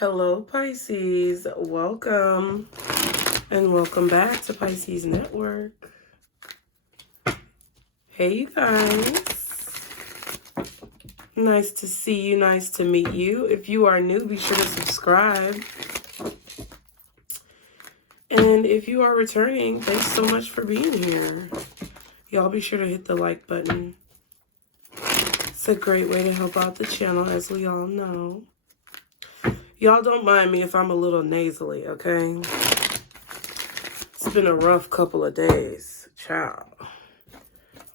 Hello, Pisces. Welcome. And welcome back to Pisces Network. Hey, you guys. Nice to see you. Nice to meet you. If you are new, be sure to subscribe. And if you are returning, thanks so much for being here. Y'all be sure to hit the like button. It's a great way to help out the channel, as we all know. Y'all don't mind me if I'm a little nasally, okay? It's been a rough couple of days. Ciao.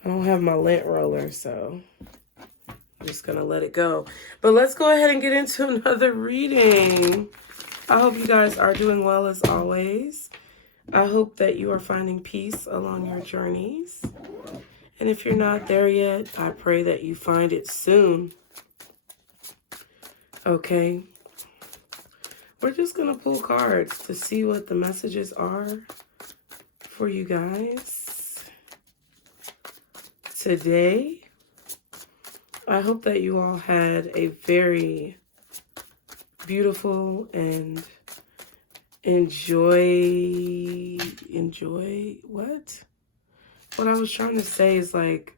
I don't have my lint roller, so I'm just going to let it go. But let's go ahead and get into another reading. I hope you guys are doing well as always. I hope that you are finding peace along your journeys. And if you're not there yet, I pray that you find it soon. Okay. We're just going to pull cards to see what the messages are for you guys today. I hope that you all had a very beautiful and what I was trying to say is like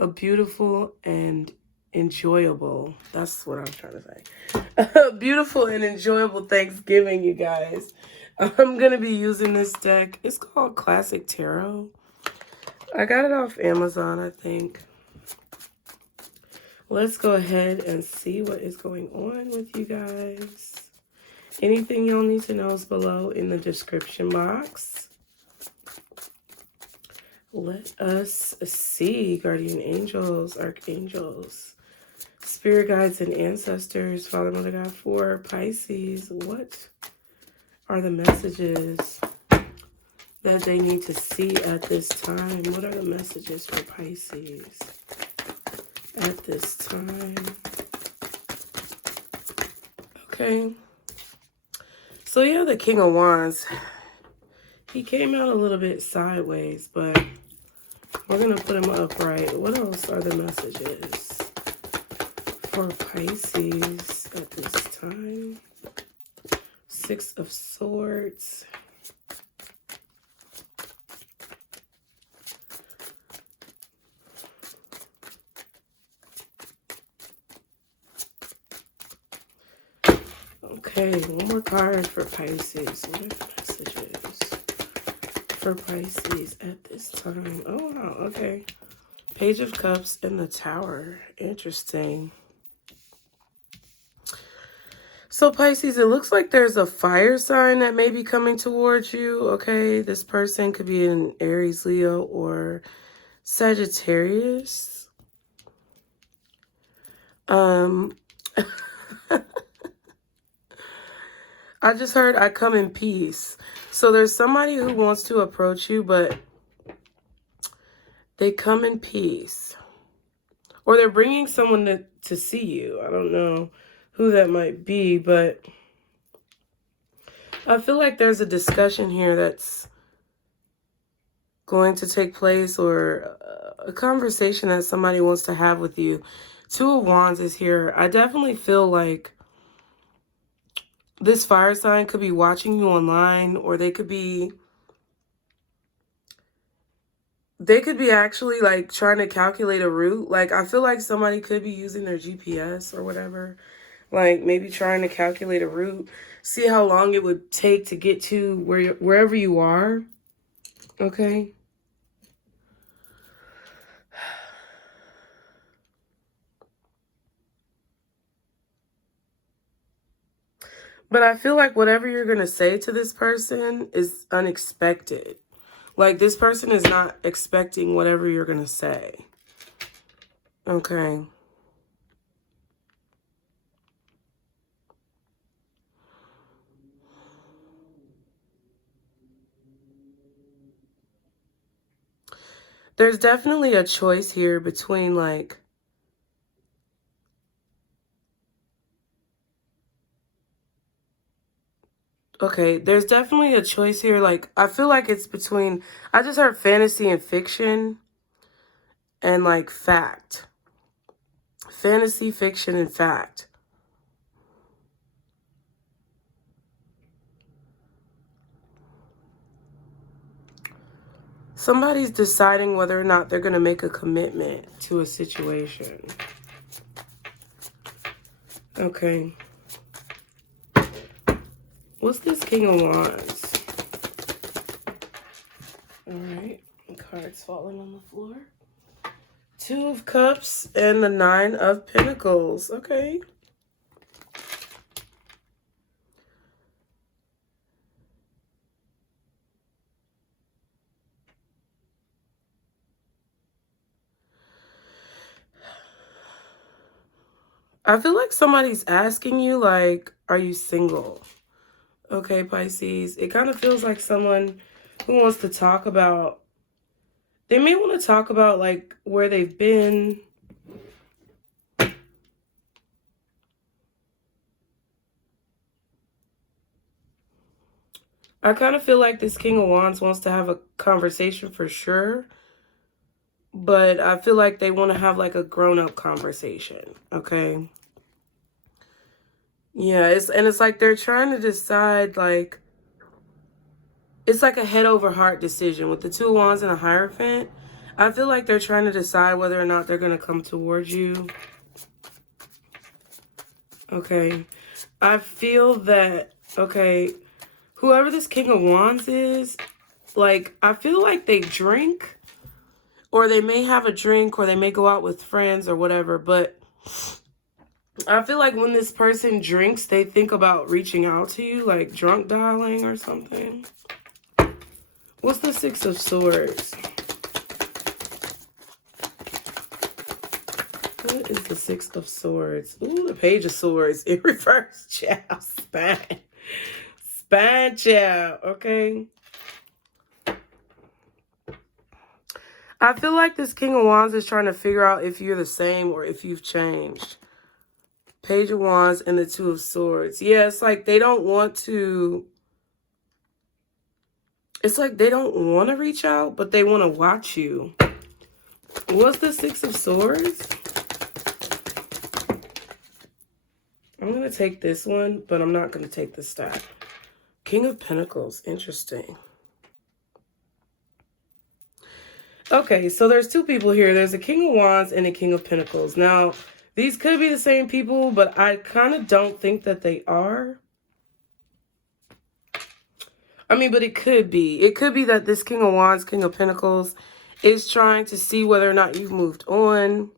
a beautiful and enjoyable. That's what I'm trying to say. A beautiful and enjoyable Thanksgiving, you guys. I'm going to be using this deck. It's called Classic Tarot. I got it off Amazon, I think. Let's go ahead and see what is going on with you guys. Anything you'll need to know is below in the description box. Let us see, guardian angels, archangels, spirit guides, and ancestors, Father, Mother, God, for Pisces. What are the messages that they need to see at this time? What are the messages for Pisces at this time? Okay. So yeah, the King of Wands. He came out a little bit sideways, but we're going to put him upright. What else are the messages for Pisces at this time? Six of Swords. Okay, one more card for Pisces. What are the messages for Pisces at this time? Oh, wow, okay. Page of Cups and the Tower. Interesting. So, Pisces, it looks like there's a fire sign that may be coming towards you, okay? This person could be an Aries, Leo, or Sagittarius. I just heard I come in peace. So there's somebody who wants to approach you, but they come in peace. Or they're bringing someone to see you. I don't know who that might be, but I feel like there's a discussion here that's going to take place, or a conversation that somebody wants to have with you. Two of Wands is here. I definitely feel like this fire sign could be watching you online, or they could be actually like trying to calculate a route. Like, I feel like somebody could be using their GPS or whatever, like maybe trying to calculate a route, see how long it would take to get to wherever you are. Okay. But I feel like whatever you're going to say to this person is unexpected. Like, this person is not expecting whatever you're going to say. Okay. There's definitely a choice here between, like, okay, there's definitely a choice here. Like, I feel like it's between, I just heard fantasy and fiction and, like, fact. Fantasy, fiction, and fact. Somebody's deciding whether or not they're going to make a commitment to a situation. Okay. What's this King of Wands? All right. Cards falling on the floor. 2 of Cups and the 9 of Pentacles. Okay. I feel like somebody's asking you, like, are you single? Okay, Pisces. It kind of feels like someone who wants to talk about, they may want to talk about, like, where they've been. I kind of feel like this King of Wands wants to have a conversation for sure. But I feel like they want to have, like, a grown-up conversation, okay? Yeah, it's like they're trying to decide, like, it's like a head-over-heart decision. With the 2 of Wands and a Hierophant, I feel like they're trying to decide whether or not they're going to come towards you. Okay. I feel that, okay, whoever this King of Wands is, like, I feel like they drink, or they may have a drink, or they may go out with friends or whatever, but I feel like when this person drinks, they think about reaching out to you, like drunk dialing or something. What's the 6 of Swords? What is the 6 of Swords? Ooh, the Page of Swords in reverse, child. Spine, child. Okay. I feel like this King of Wands is trying to figure out if you're the same or if you've changed. Page of Wands and the 2 of Swords. Yeah, it's like they don't want to... It's like they don't want to reach out, but they want to watch you. What's the 6 of Swords? I'm going to take this one, but I'm not going to take the stack. King of Pentacles. Interesting. Okay, so there's 2 people here. There's a King of Wands and a King of Pentacles. Now, these could be the same people, but I kind of don't think that they are. I mean, but it could be. It could be that this King of Wands, King of Pentacles is trying to see whether or not you've moved on.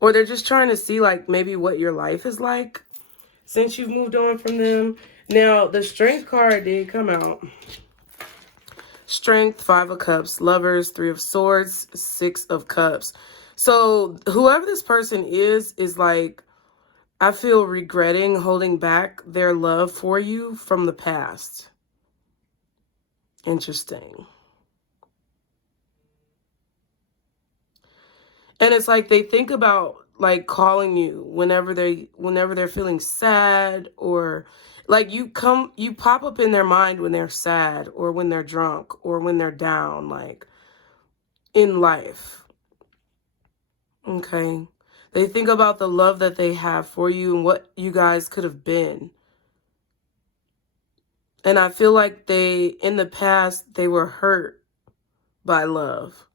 Or they're just trying to see, like, maybe what your life is like since you've moved on from them. Now, the Strength card did come out. Strength, 5 of Cups, Lovers, 3 of Swords, 6 of Cups. So whoever this person is like, I feel regretting holding back their love for you from the past. Interesting. And it's like they think about, like, calling you whenever they're feeling sad, or like you pop up in their mind when they're sad or when they're drunk or when they're down, like, in life. Okay. They think about the love that they have for you and what you guys could have been. And I feel like in the past, they were hurt by love.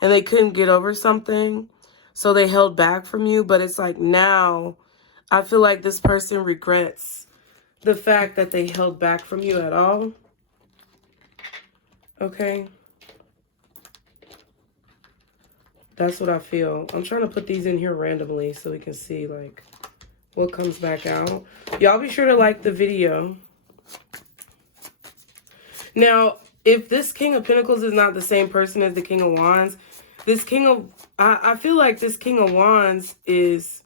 And they couldn't get over something, so they held back from you. But it's like now, I feel like this person regrets the fact that they held back from you at all. Okay? That's what I feel. I'm trying to put these in here randomly so we can see, like, what comes back out. Y'all be sure to like the video. Now, if this King of Pentacles is not the same person as the King of Wands, I feel like this King of Wands is,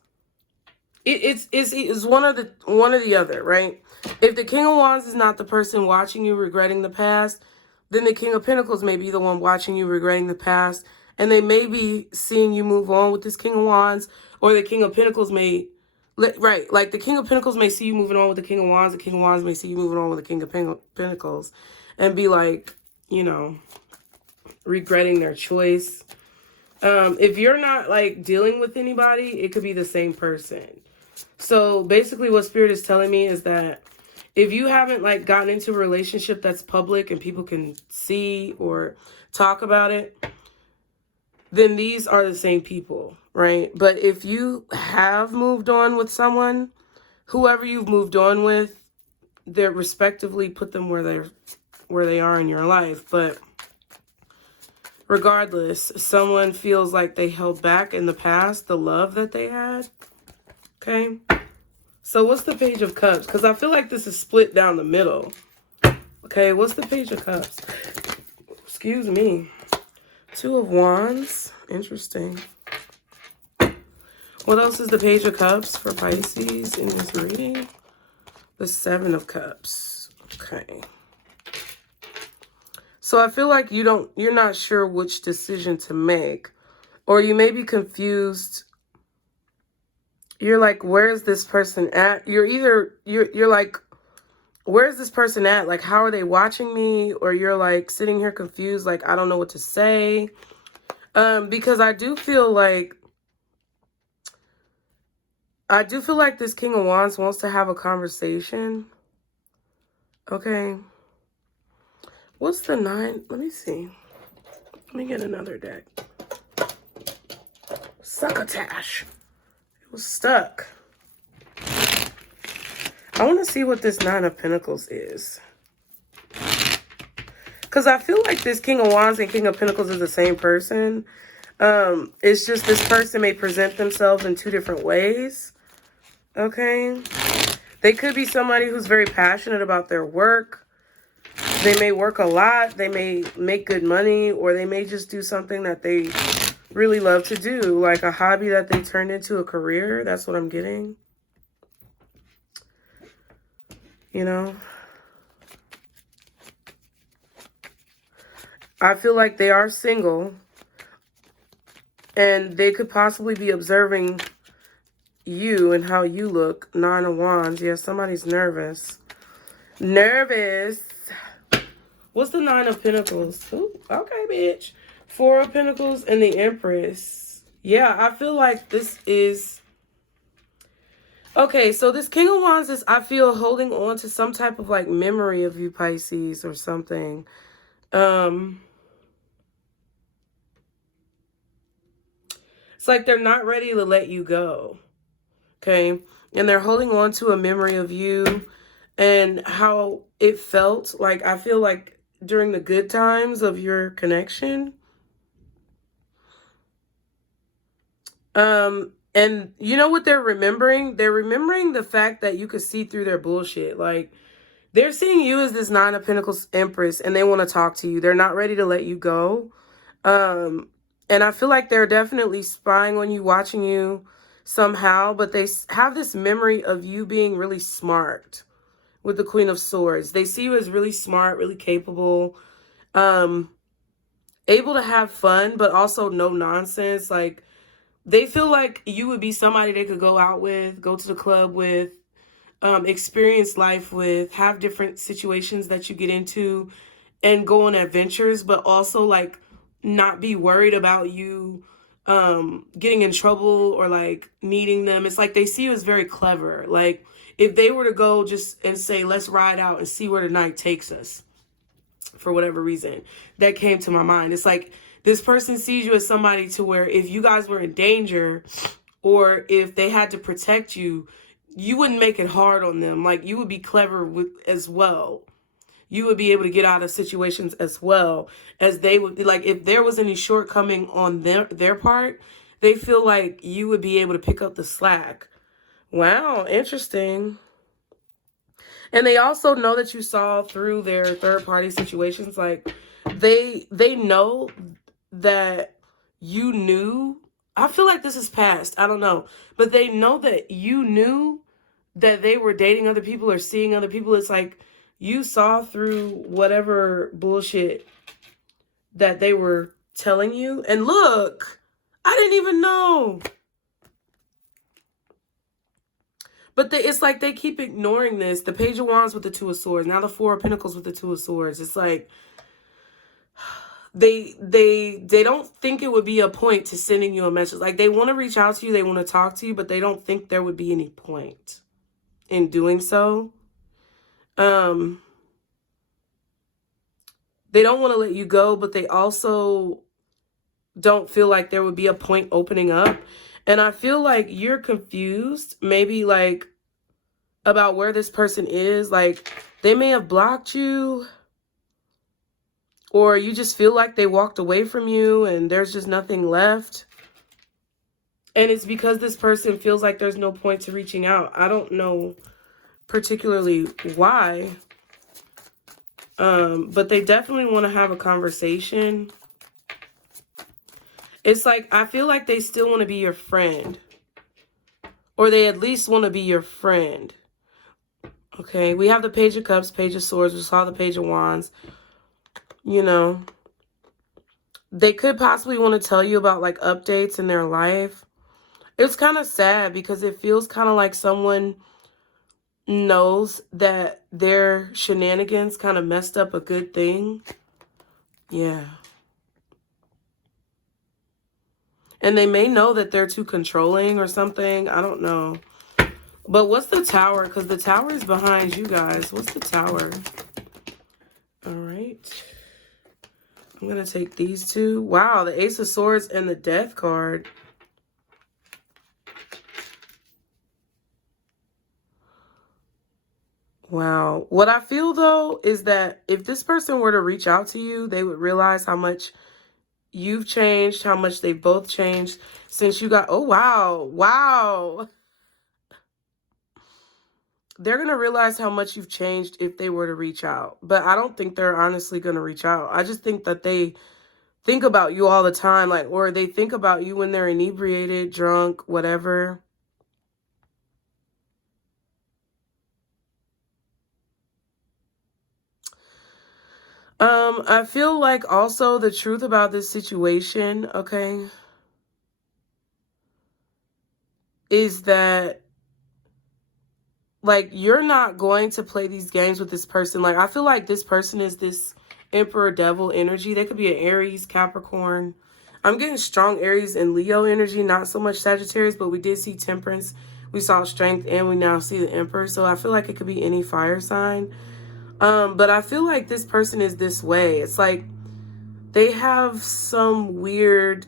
it's one or the other, right? If the King of Wands is not the person watching you regretting the past, then the King of Pentacles may be the one watching you regretting the past, and they may be seeing you move on with this King of Wands, or the King of Pentacles may, right, like the King of Pentacles may see you moving on with the King of Wands, the King of Wands may see you moving on with the King of Pentacles, and be like, you know, regretting their choice. If you're not, like, dealing with anybody, it could be the same person. So basically what Spirit is telling me is that if you haven't like gotten into a relationship that's public and people can see or talk about it, then these are the same people, right? But if you have moved on with someone, whoever you've moved on with, they're respectively put them where they are in your life. But regardless, someone feels like they held back in the past the love that they had. Okay. So what's the Page of Cups? Because I feel like this is split down the middle. Okay, what's the Page of Cups? Excuse me. Two of Wands. Interesting. What else is the Page of Cups for Pisces in this reading? The Seven of Cups. Okay. So I feel like you're not sure which decision to make. Or you may be confused. You're like, where's this person at? You're like, where's this person at? Like, how are they watching me? Or you're like sitting here confused, like, I don't know what to say. Because I do feel like this King of Wands wants to have a conversation. Okay. What's the Nine? Let me see. Let me get another deck. Succotash. It was stuck. I want to see what this Nine of Pentacles is. Because I feel like this King of Wands and King of Pentacles is the same person. It's just this person may present themselves in two different ways. Okay. They could be somebody who's very passionate about their work. They may work a lot. They may make good money. Or they may just do something that they really love to do. Like a hobby that they turned into a career. That's what I'm getting. You know. I feel like they are single. And they could possibly be observing you and how you look. Nine of Wands. Yeah, somebody's nervous. Nervous. What's the Nine of Pentacles? Ooh, okay, bitch. Four of Pentacles and the Empress. Yeah, I feel like this is... Okay, so this King of Wands is, I feel, holding on to some type of like memory of you, Pisces, or something. It's like they're not ready to let you go. Okay. And they're holding on to a memory of you and how it felt. Like, I feel like during the good times of your connection. And you know what they're remembering? They're remembering the fact that you could see through their bullshit. Like, they're seeing you as this Nine of Pentacles Empress and they want to talk to you. They're not ready to let you go. And I feel like they're definitely spying on you, watching you somehow. But they have this memory of you being really smart with the Queen of Swords. They see you as really smart, really capable, able to have fun, but also no nonsense. Like, they feel like you would be somebody they could go out with, go to the club with, experience life with, have different situations that you get into and go on adventures, but also like not be worried about you getting in trouble or like needing them. It's like they see you as very clever. Like if they were to go just and say, let's ride out and see where the night takes us, for whatever reason, that came to my mind. It's like this person sees you as somebody to where if you guys were in danger or if they had to protect you, you wouldn't make it hard on them. Like you would be clever with as well. You would be able to get out of situations as well as they would. Like if there was any shortcoming on their part, they feel like you would be able to pick up the slack. Wow, interesting. And they also know that you saw through their third-party situations. Like they know that you knew. I feel like this is past. I don't know. But they know that you knew that they were dating other people or seeing other people. It's like you saw through whatever bullshit that they were telling you. And look, I didn't even know. But it's like they keep ignoring this. The Page of Wands with the Two of Swords. Now the Four of Pentacles with the Two of Swords. It's like they don't think it would be a point to sending you a message. Like they want to reach out to you. They want to talk to you. But they don't think there would be any point in doing so. They don't want to let you go, but they also don't feel like there would be a point opening up. And I feel like you're confused, maybe like about where this person is. Like they may have blocked you, or you just feel like they walked away from you and there's just nothing left. And it's because this person feels like there's no point to reaching out. I don't know particularly why. But they definitely want to have a conversation. It's like, I feel like they still want to be your friend. Or they at least want to be your friend. Okay, we have the Page of Cups, Page of Swords. We saw the Page of Wands. You know, they could possibly want to tell you about like updates in their life. It's kind of sad because it feels kind of like someone knows that their shenanigans kind of messed up a good thing. Yeah. And they may know that they're too controlling or something. I don't know. But what's the Tower? Because the Tower is behind you guys. What's the Tower? All right. I'm going to take these two. Wow, the Ace of Swords and the Death card. Wow. What I feel, though, is that if this person were to reach out to you, they would realize how much you've changed, how much they've both changed since you got... Oh, wow. Wow. They're going to realize how much you've changed if they were to reach out. But I don't think they're honestly going to reach out. I just think that they think about you all the time, like, or they think about you when they're inebriated, drunk, whatever. I feel like also the truth about this situation, okay, is that, like, you're not going to play these games with this person. Like, I feel like this person is this Emperor Devil energy. They could be an Aries, Capricorn. I'm getting strong Aries and Leo energy, not so much Sagittarius, but we did see Temperance. We saw Strength, and we now see the Emperor. So I feel like it could be any fire sign. But I feel like this person is this way. It's like they have some weird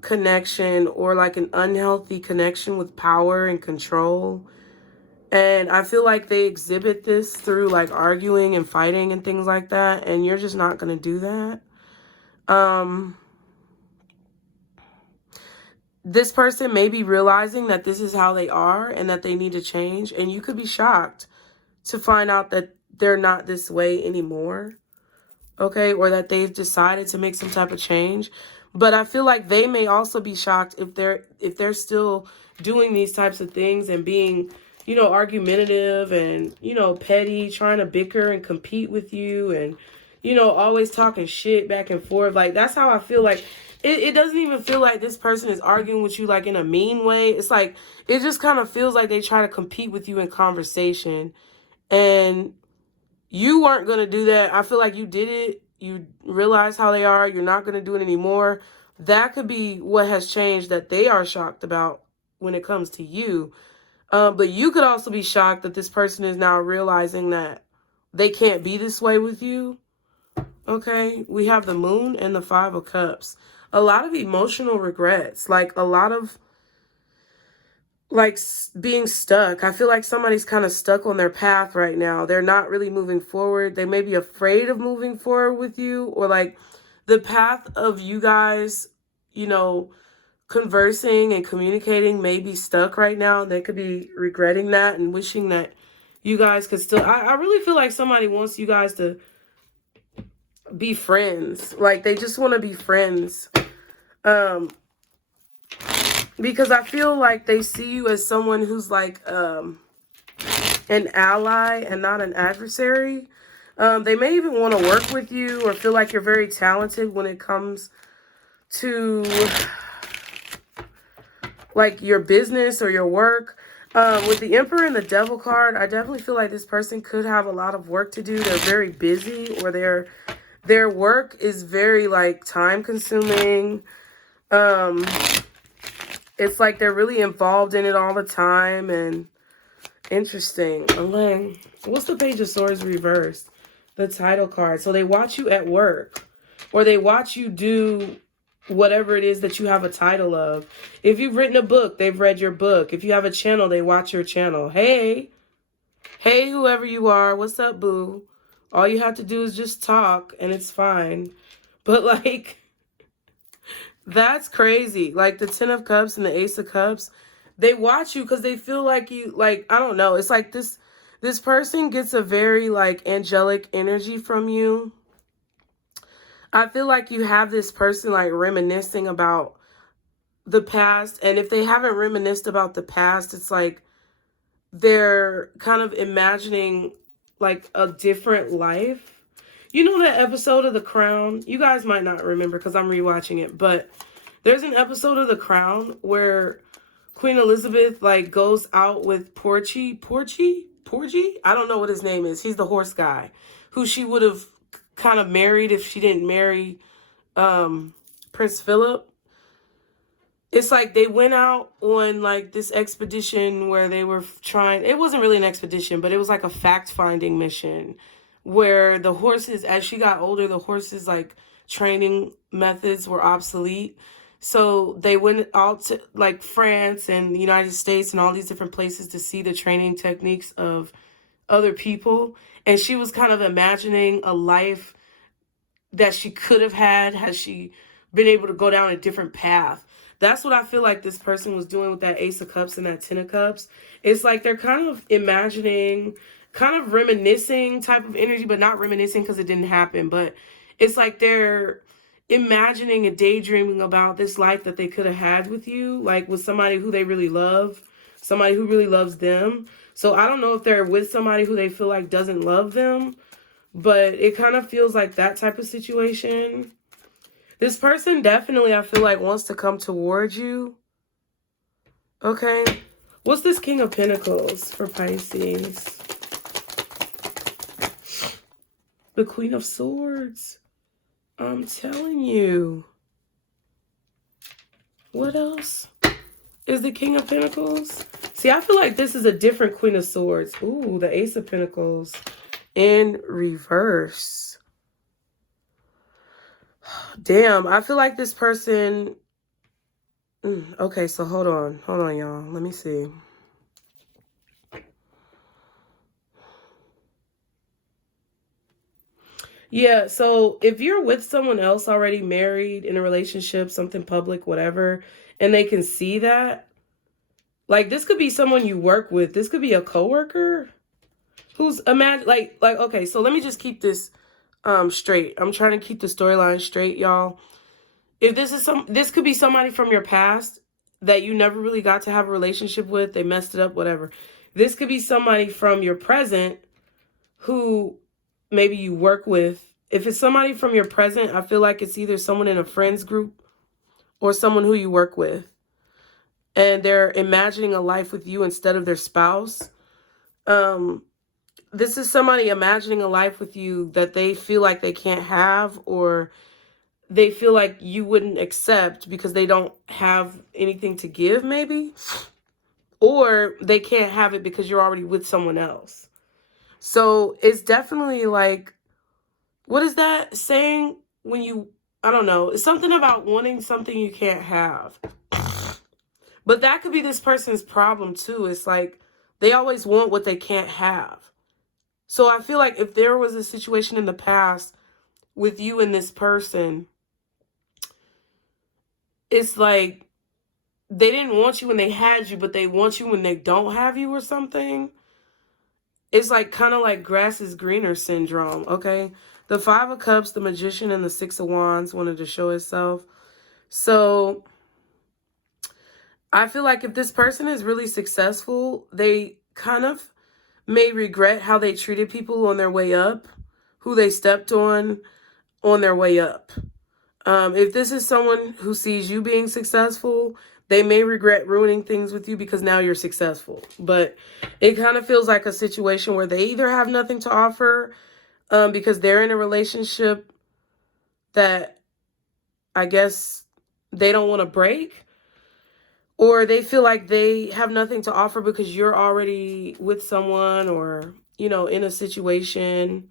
connection or like an unhealthy connection with power and control. And I feel like they exhibit this through like arguing and fighting and things like that. And you're just not going to do that. This person may be realizing that this is how they are and that they need to change. And you could be shocked to find out that they're not this way anymore. Okay, or that they've decided to make some type of change. But I feel like they may also be shocked if they're still doing these types of things and being, you know, argumentative and, you know, petty, trying to bicker and compete with you and, you know, always talking shit back and forth. Like, that's how I feel like it doesn't even feel like this person is arguing with you like in a mean way. It's like, it just kind of feels like they try to compete with you in conversation. And you weren't going to do that. I feel like you did it. You realize how they are. You're not going to do it anymore. That could be what has changed that they are shocked about when it comes to you. But you could also be shocked that this person is now realizing that they can't be this way with you. Okay, we have the Moon and the Five of Cups. A lot of emotional regrets, like a lot of like being stuck. I feel like somebody's kind of stuck on their path right now. They're not really moving forward. They may be afraid of moving forward with you, or like the path of you guys, you know, conversing and communicating may be stuck right now. They could be regretting that and wishing that you guys could still... I really feel like somebody wants you guys to be friends. Like they just want to be friends. Because I feel like they see you as someone who's like an ally and not an adversary. They may even want to work with you or feel like you're very talented when it comes to like your business or your work. With the Emperor and the Devil card, I definitely feel like this person could have a lot of work to do. They're very busy, or their work is very like time consuming. It's like they're really involved in it all the time, and Interesting. Elaine, what's the Page of Swords reversed? The title card. So they watch you at work, or they watch you do whatever it is that you have a title of. If you've written a book, they've read your book. If you have a channel, they watch your channel. Hey, whoever you are, what's up, boo? All you have to do is just talk and it's fine. But like, that's crazy. Like the 10 of Cups and the Ace of Cups, they watch you because they feel like you, like, I don't know. It's like this person gets a very like angelic energy from you. I feel like you have this person like reminiscing about the past. And if they haven't reminisced about the past, it's like they're kind of imagining like a different life. You know that episode of The Crown? You guys might not remember because I'm rewatching it, but there's an episode of The Crown where Queen Elizabeth like goes out with Porgy? I don't know what his name is. He's the horse guy who she would have kind of married if she didn't marry Prince Philip. It's like they went out on like this expedition where they were trying, it wasn't really an expedition, but it was like a fact-finding mission where the horses, as she got older, the horses like training methods were obsolete. So they went out to like France and the United States and all these different places to see the training techniques of other people. And she was kind of imagining a life that she could have had she been able to go down a different path. That's what I feel like this person was doing with that Ace of Cups and that 10 of Cups. It's like they're kind of imagining, kind of reminiscing type of energy, but not reminiscing because it didn't happen. But it's like they're imagining and daydreaming about this life that they could have had with you, like with somebody who they really love, somebody who really loves them. So I don't know if they're with somebody who they feel like doesn't love them, but it kind of feels like that type of situation. This person definitely, I feel like, wants to come towards you. Okay. What's this King of Pentacles for Pisces? The Queen of Swords. I'm telling you. What else is the King of Pentacles? See, I feel like this is a different Queen of Swords. Ooh, the Ace of Pentacles in reverse. Damn, I feel like this person... Okay, so hold on, y'all. Let me see. Yeah, so if you're with someone else already married, in a relationship, something public, whatever, and they can see that, like this could be someone you work with. This could be a coworker who's okay, so let me just keep this straight. I'm trying to keep the storyline straight, y'all. If this could be somebody from your past that you never really got to have a relationship with. They messed it up, whatever. This could be somebody from your present who maybe you work with. If it's somebody from your present, I feel like it's either someone in a friends group or someone who you work with. And they're imagining a life with you instead of their spouse. This is somebody imagining a life with you that they feel like they can't have, or they feel like you wouldn't accept because they don't have anything to give, maybe. Or they can't have it because you're already with someone else. So it's definitely like, what is that saying when you, I don't know. It's something about wanting something you can't have. But that could be this person's problem too. It's like they always want what they can't have. So I feel like if there was a situation in the past with you and this person, it's like they didn't want you when they had you, but they want you when they don't have you or something. It's like kind of like grass is greener syndrome, okay? The 5 of Cups, the Magician, and the 6 of Wands wanted to show itself. So I feel like if this person is really successful, they kind of may regret how they treated people on their way up, who they stepped on their way up. If this is someone who sees you being successful, they may regret ruining things with you because now you're successful. But it kind of feels like a situation where they either have nothing to offer because they're in a relationship that I guess they don't want to break, or they feel like they have nothing to offer because you're already with someone, or, you know, in a situation.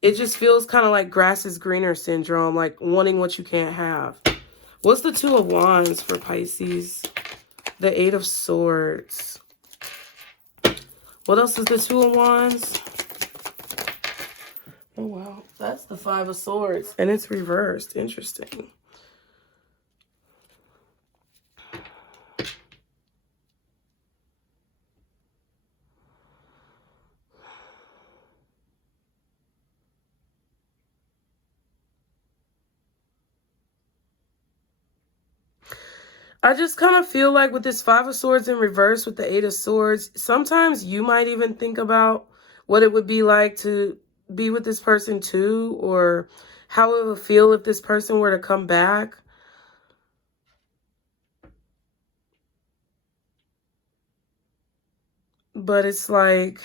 It just feels kind of like grass is greener syndrome, like wanting what you can't have. What's the Two of Wands for Pisces? The Eight of Swords. What else is the Two of Wands? Oh, wow. That's the Five of Swords. And it's reversed. Interesting. I just kind of feel like with this Five of Swords in reverse with the Eight of Swords, sometimes you might even think about what it would be like to be with this person too, or how it would feel if this person were to come back. But it's like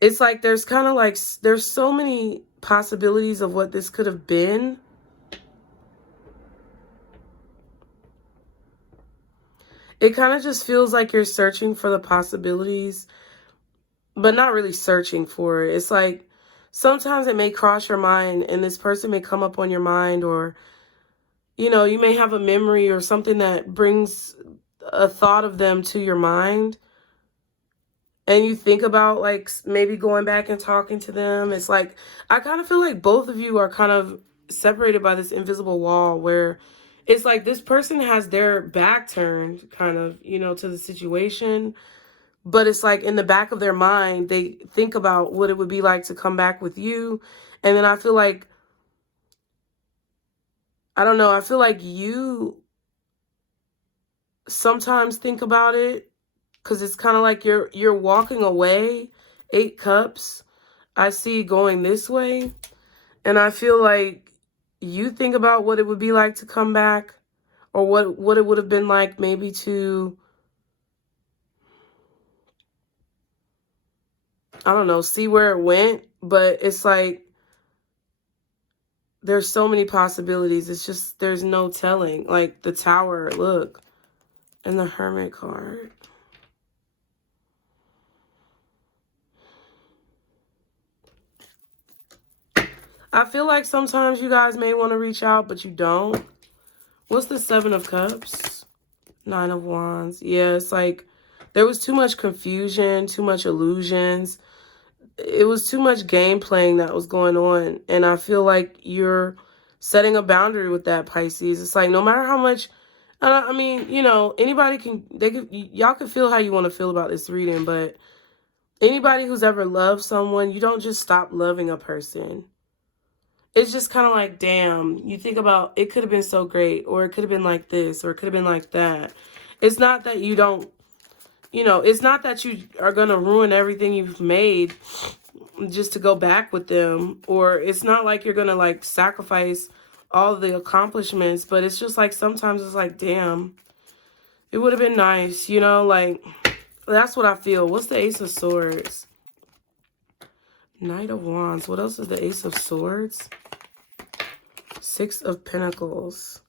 there's kind of like, there's so many possibilities of what this could have been. It kind of just feels like you're searching for the possibilities, but not really searching for it. It's like sometimes it may cross your mind and this person may come up on your mind, or, you know, you may have a memory or something that brings a thought of them to your mind. And you think about like maybe going back and talking to them. It's like, I kind of feel like both of you are kind of separated by this invisible wall, where it's like this person has their back turned kind of, you know, to the situation. But it's like in the back of their mind, they think about what it would be like to come back with you. And then I feel like, I don't know, I feel like you sometimes think about it, because it's kind of like you're walking away. Eight Cups. I see going this way. And I feel like you think about what it would be like to come back, or what it would have been like maybe to, I don't know, see where it went. But it's like there's so many possibilities. It's just there's no telling. Like the Tower, look, and the Hermit card. I feel like sometimes you guys may want to reach out, but you don't. What's the Seven of Cups? Nine of Wands. Yeah, it's like there was too much confusion, too much illusions. It was too much game playing that was going on. And I feel like you're setting a boundary with that, Pisces. It's like no matter how much, I mean, you know, anybody can, y'all can feel how you want to feel about this reading, but anybody who's ever loved someone, you don't just stop loving a person. It's just kind of like, damn, you think about, it could have been so great, or it could have been like this, or it could have been like that. It's not that you don't, you know, it's not that you are going to ruin everything you've made just to go back with them, or it's not like you're going to like sacrifice all the accomplishments, but it's just like sometimes it's like, damn, it would have been nice, you know, like that's what I feel. What's the Ace of Swords? Knight of Wands. What else is the Ace of Swords? Six of Pentacles.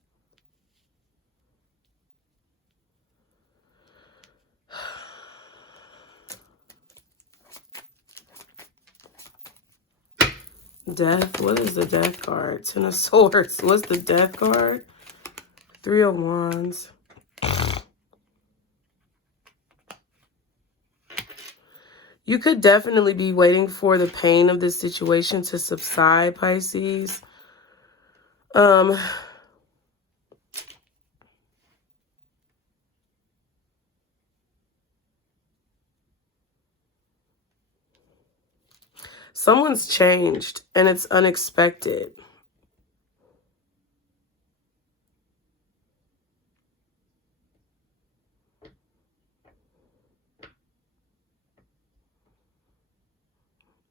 Death. What is the Death card? Ten of Swords. What's the Death card? Three of Wands. You could definitely be waiting for the pain of this situation to subside, Pisces. Someone's changed and it's unexpected.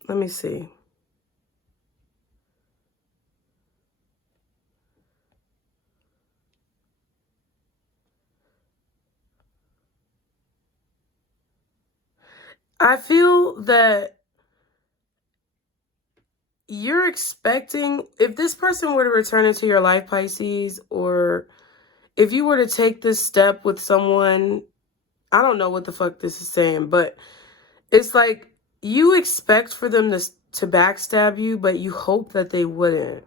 Let me see. I feel that you're expecting, if this person were to return into your life, Pisces, or if you were to take this step with someone, I don't know what the fuck this is saying, but it's like you expect for them to backstab you, but you hope that they wouldn't.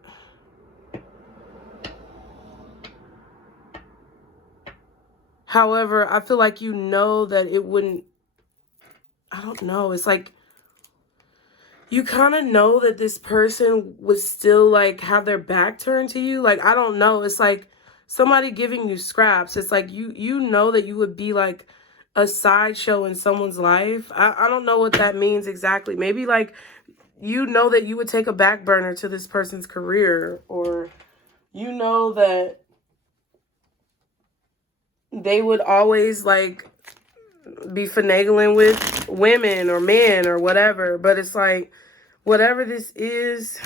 However, I feel like you know that it wouldn't. I don't know. It's like you kind of know that this person would still like have their back turned to you. Like, I don't know. It's like somebody giving you scraps. It's like you know that you would be like a sideshow in someone's life. I don't know what that means exactly. Maybe like you know that you would take a back burner to this person's career, or you know that they would always like be finagling with women or men or whatever. But it's like, whatever this is,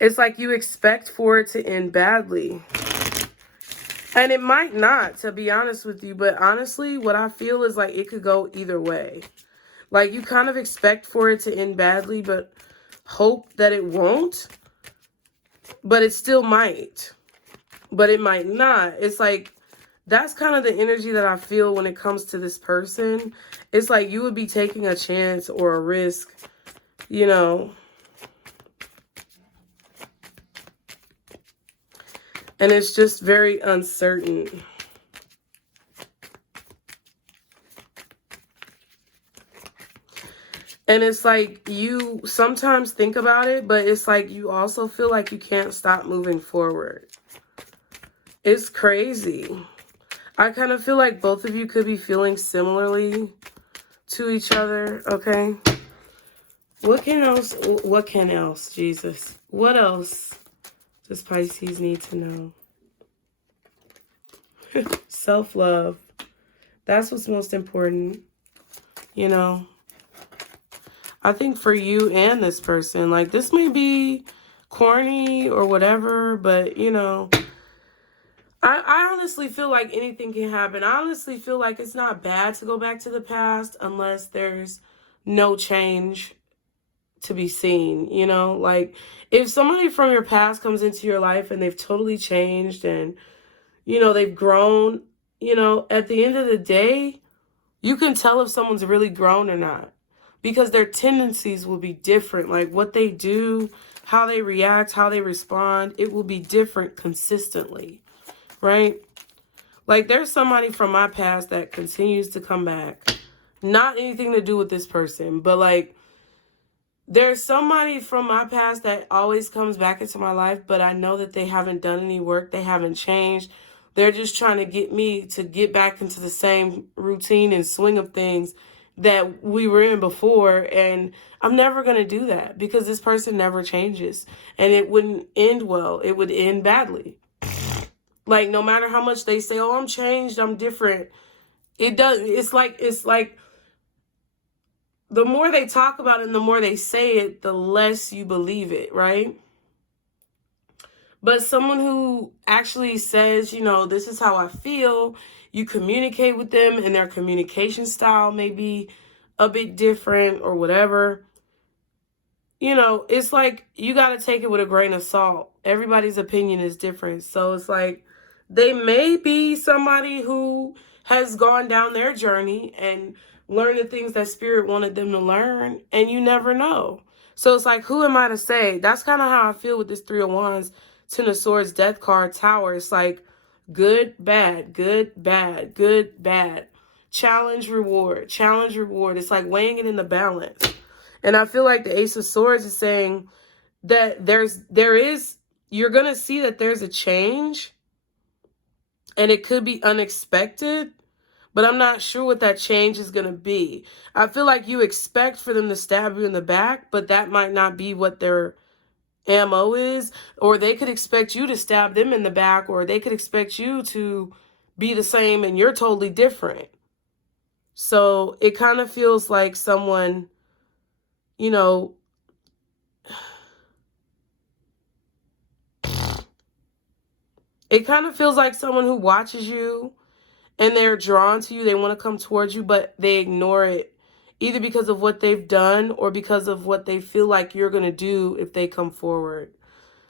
it's like you expect for it to end badly. And it might not, to be honest with you. But honestly, what I feel is like it could go either way. Like you kind of expect for it to end badly, but hope that it won't. But it still might. But it might not. It's like, that's kind of the energy that I feel when it comes to this person. It's like you would be taking a chance or a risk, you know. And it's just very uncertain. And it's like you sometimes think about it, but it's like you also feel like you can't stop moving forward. It's crazy. I kind of feel like both of you could be feeling similarly to each other, okay? What can else, Jesus? What else does Pisces need to know? Self-love. That's what's most important, you know? I think for you and this person, like this may be corny or whatever, but you know, I honestly feel like anything can happen. I honestly feel like it's not bad to go back to the past unless there's no change to be seen, you know? Like, if somebody from your past comes into your life and they've totally changed and, you know, they've grown, you know, at the end of the day, you can tell if someone's really grown or not because their tendencies will be different. Like, what they do, how they react, how they respond, it will be different consistently. Right? Like, there's somebody from my past that continues to come back. Not anything to do with this person, but like, there's somebody from my past that always comes back into my life, but I know that they haven't done any work. They haven't changed. They're just trying to get me to get back into the same routine and swing of things that we were in before. And I'm never going to do that because this person never changes. And it wouldn't end well. It would end badly. Like, no matter how much they say, oh, I'm changed, I'm different. It does. It's like the more they talk about it and the more they say it, the less you believe it, right? But someone who actually says, you know, this is how I feel, you communicate with them and their communication style may be a bit different or whatever. You know, it's like you got to take it with a grain of salt. Everybody's opinion is different. So it's like, they may be somebody who has gone down their journey and learned the things that Spirit wanted them to learn, and you never know. So it's like, who am I to say? That's kind of how I feel with this Three of Wands, Ten of Swords, Death card, Tower. It's like good, bad, good, bad, good, bad. Challenge, reward, challenge, reward. It's like weighing it in the balance. And I feel like the Ace of Swords is saying that you're going to see that there's a change. And it could be unexpected, but I'm not sure what that change is going to be. I feel like you expect for them to stab you in the back, but that might not be what their MO is. Or they could expect you to stab them in the back, or they could expect you to be the same and you're totally different. So it kind of feels like someone, you know, it kind of feels like someone who watches you and they're drawn to you. They want to come towards you, but they ignore it either because of what they've done or because of what they feel like you're going to do if they come forward.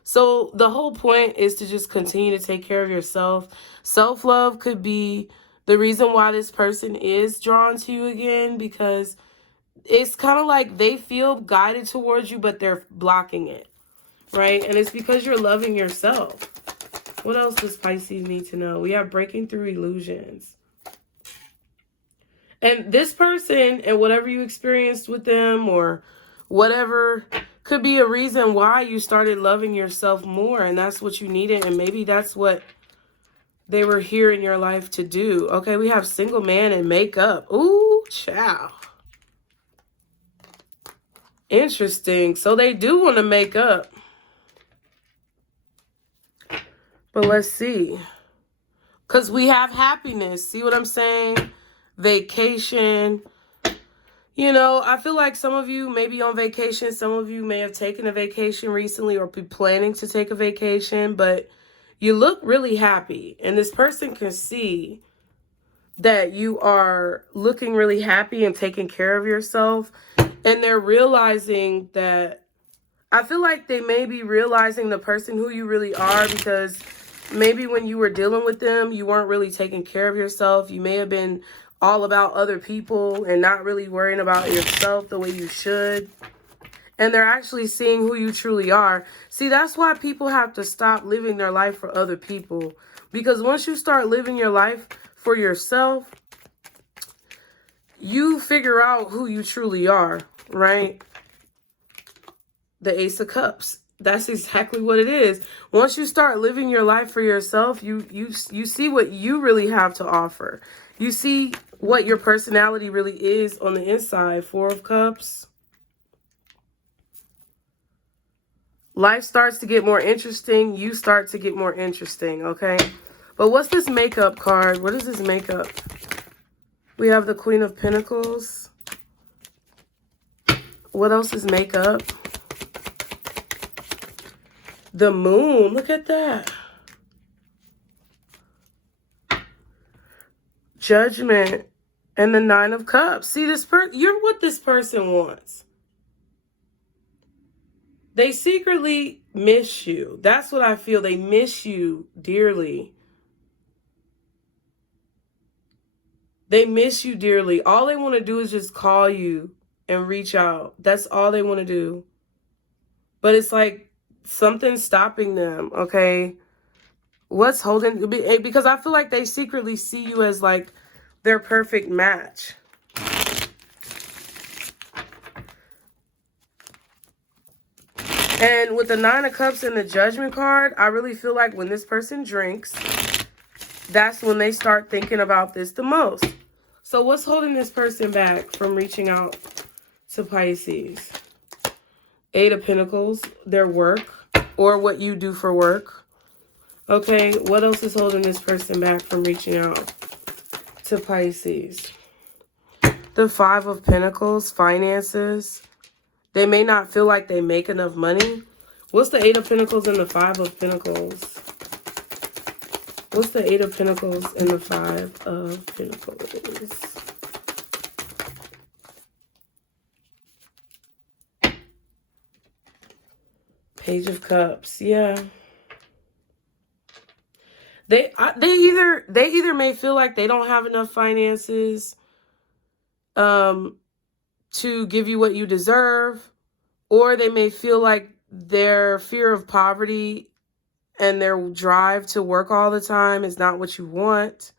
So the whole point is to just continue to take care of yourself. Self-love could be the reason why this person is drawn to you again, because it's kind of like they feel guided towards you, but they're blocking it, right? And it's because you're loving yourself. What else does Pisces need to know? We have breaking through illusions. And this person and whatever you experienced with them or whatever could be a reason why you started loving yourself more, and that's what you needed, and maybe that's what they were here in your life to do. Okay, we have single man and makeup. Ooh, child. Interesting. So they do want to make up. But let's see. Because we have happiness. See what I'm saying? Vacation. You know, I feel like some of you may be on vacation. Some of you may have taken a vacation recently or be planning to take a vacation. But you look really happy. And this person can see that you are looking really happy and taking care of yourself. And they're realizing that, I feel like they may be realizing the person who you really are, because maybe when you were dealing with them, you weren't really taking care of yourself. You may have been all about other people and not really worrying about yourself the way you should. And they're actually seeing who you truly are. See, that's why people have to stop living their life for other people. Because once you start living your life for yourself, you figure out who you truly are, right? The Ace of Cups. That's exactly what it is. Once you start living your life for yourself, you see what you really have to offer. You see what your personality really is on the inside. Four of Cups. Life starts to get more interesting. You start to get more interesting, okay? But what's this makeup card? What is this makeup? We have the Queen of Pentacles. What else is makeup? The Moon. Look at that. Judgment. And the Nine of Cups. See, you're what this person wants. They secretly miss you. That's what I feel. They miss you dearly. They miss you dearly. All they want to do is just call you and reach out. That's all they want to do. But it's like something's stopping them, okay? What's holding? Because I feel like they secretly see you as like their perfect match. And with the Nine of Cups and the Judgment card, I really feel like when this person drinks, that's when they start thinking about this the most. So what's holding this person back from reaching out to Pisces? Eight of Pentacles, their work, or what you do for work. Okay, what else is holding this person back from reaching out to Pisces? The Five of Pentacles, finances. They may not feel like they make enough money. What's the Eight of Pentacles and the Five of Pentacles? What's the Eight of Pentacles and the Five of Pentacles? Page of Cups. Yeah. They either may feel like they don't have enough finances to give you what you deserve, or they may feel like their fear of poverty and their drive to work all the time is not what you want.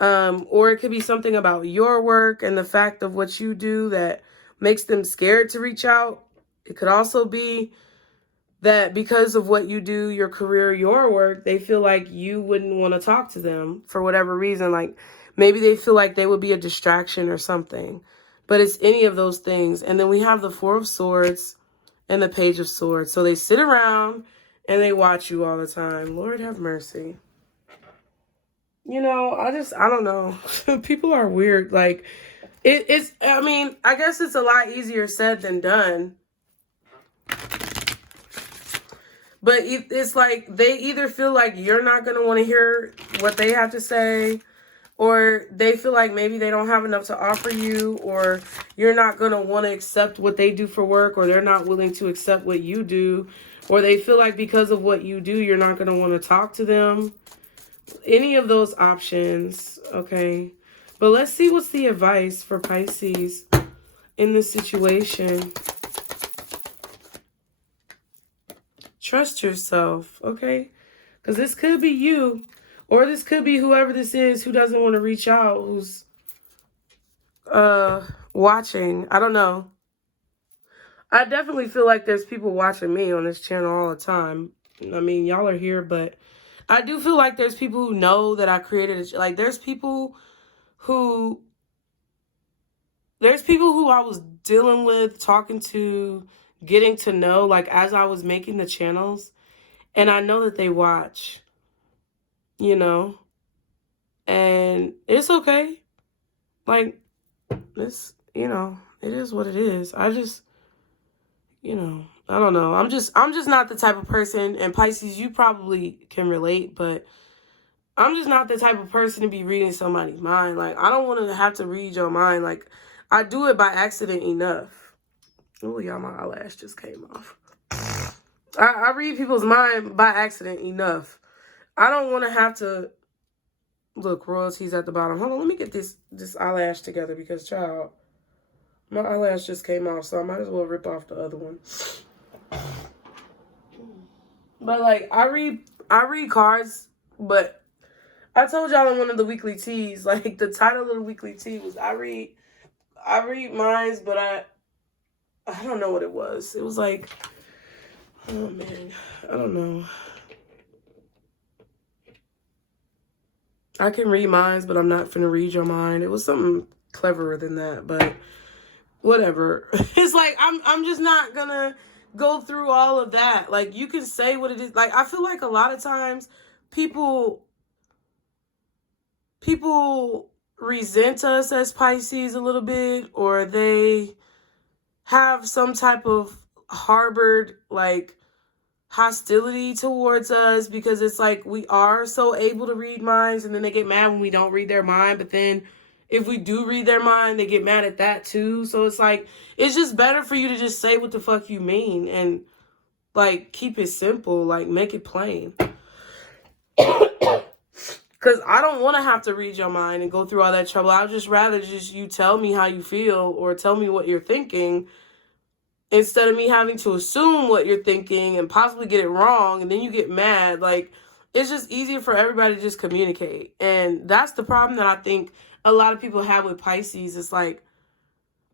Or it could be something about your work and the fact of what you do that makes them scared to reach out. It could also be that because of what you do, your career, your work, they feel like you wouldn't want to talk to them for whatever reason. Like maybe they feel like they would be a distraction or something. But it's any of those things. And then we have the Four of Swords and the Page of Swords. So they sit around and they watch you all the time. Lord have mercy. You know, I don't know. People are weird. Like, I mean, I guess it's a lot easier said than done. But it's like they either feel like you're not going to want to hear what they have to say, or they feel like maybe they don't have enough to offer you, or you're not going to want to accept what they do for work, or they're not willing to accept what you do, or they feel like because of what you do, you're not going to want to talk to them. Any of those options, okay? But let's see what's the advice for Pisces in this situation. Trust yourself, okay? Because this could be you, or this could be whoever this is who doesn't want to reach out, who's watching. I don't know. I definitely feel like there's people watching me on this channel all the time. I mean, y'all are here, but I do feel like there's people who know that I created it. Like, there's people who I was dealing with, talking to, getting to know, like, as I was making the channels. And I know that they watch, you know, and it's okay. Like, it's, you know, it is what it is. I just, you know, I don't know. I'm just not the type of person, and Pisces, you probably can relate, but I'm just not the type of person to be reading somebody's mind. Like, I don't want to have to read your mind. Like, I do it by accident enough. Oh, y'all, my eyelash just came off. I read people's mind by accident enough. I don't want to have to... Look, royalties at the bottom. Hold on, let me get this eyelash together because, child, my eyelash just came off, so I might as well rip off the other one. But, like, I read cards, but I told y'all in one of the weekly teas, like, the title of the weekly tea was I read minds, but I don't know what it was. It was like, oh, man, I don't know. I can read minds, but I'm not finna read your mind. It was something cleverer than that, but whatever. It's like, I'm just not gonna go through all of that. Like, you can say what it is. Like, I feel like a lot of times people resent us as Pisces a little bit, or they have some type of harbored, like, hostility towards us because it's like we are so able to read minds, and then they get mad when we don't read their mind. But then if we do read their mind, they get mad at that too. So it's like, it's just better for you to just say what the fuck you mean and, like, keep it simple, like, make it plain. Because I don't want to have to read your mind and go through all that trouble. I'd just rather you tell me how you feel or tell me what you're thinking, instead of me having to assume what you're thinking and possibly get it wrong, and then you get mad. Like, it's just easier for everybody to just communicate. And that's the problem that I think a lot of people have with Pisces. It's like,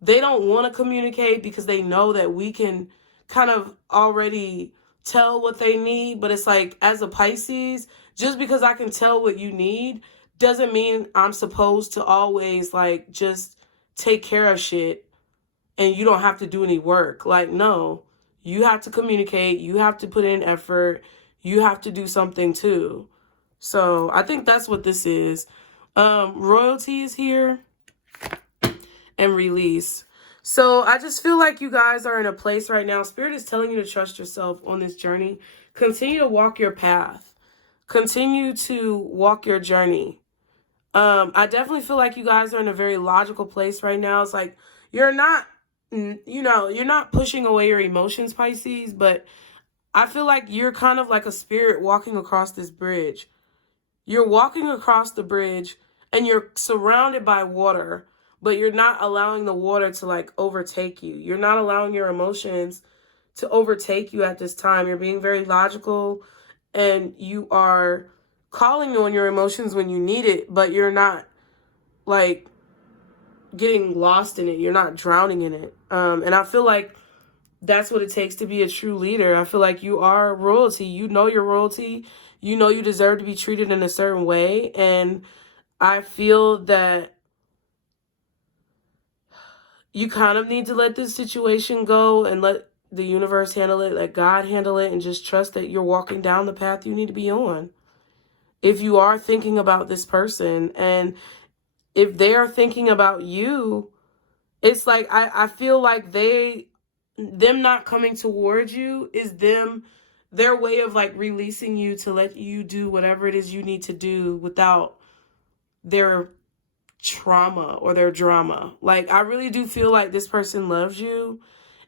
they don't want to communicate because they know that we can kind of already tell what they need. But it's like, as a Pisces, just because I can tell what you need doesn't mean I'm supposed to always, like, just take care of shit and you don't have to do any work. Like, no, you have to communicate. You have to put in effort. You have to do something too. So I think that's what this is. Royalty is here, and release. So I just feel like you guys are in a place right now. Spirit is telling you to trust yourself on this journey. Continue to walk your path. Continue to walk your journey. I definitely feel like you guys are in a very logical place right now. It's like, you're not, you know, you're not pushing away your emotions, Pisces, but I feel like you're kind of like a spirit walking across this bridge. You're walking across the bridge and you're surrounded by water, but you're not allowing the water to, like, overtake you. You're not allowing your emotions to overtake you at this time. You're being very logical, and you are calling on your emotions when you need it, but you're not, like, getting lost in it. You're not drowning in it. And I feel like that's what it takes to be a true leader. I feel like you are royalty. You know you're royalty. You know you deserve to be treated in a certain way. And I feel that you kind of need to let this situation go and let the universe handle it, let God handle it, and just trust that you're walking down the path you need to be on. If you are thinking about this person, and if they are thinking about you, it's like, I feel like them not coming towards you is their way of, like, releasing you to let you do whatever it is you need to do without their trauma or their drama. Like, I really do feel like this person loves you.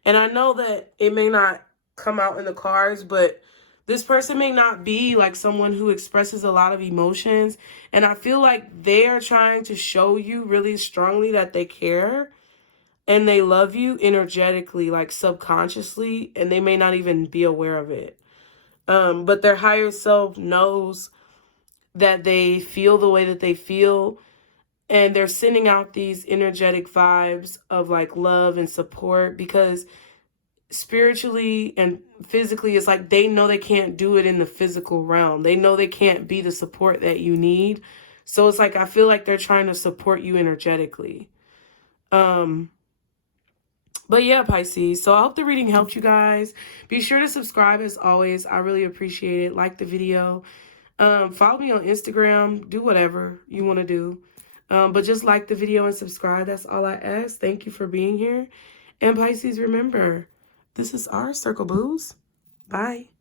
And I know that it may not come out in the cards, but this person may not be like someone who expresses a lot of emotions. And I feel like they are trying to show you really strongly that they care and they love you energetically, like subconsciously, and they may not even be aware of it. But their higher self knows that they feel the way that they feel, and they're sending out these energetic vibes of like love and support, because spiritually and physically, it's like they know they can't do it in the physical realm. They know they can't be the support that you need. So it's like, I feel like they're trying to support you energetically. But yeah, Pisces. So I hope the reading helped you guys. Be sure to subscribe as always. I really appreciate it. Like the video. Follow me on Instagram. Do whatever you want to do. But just like the video and subscribe. That's all I ask. Thank you for being here. And Pisces, remember, this is our Circle Booze. Bye.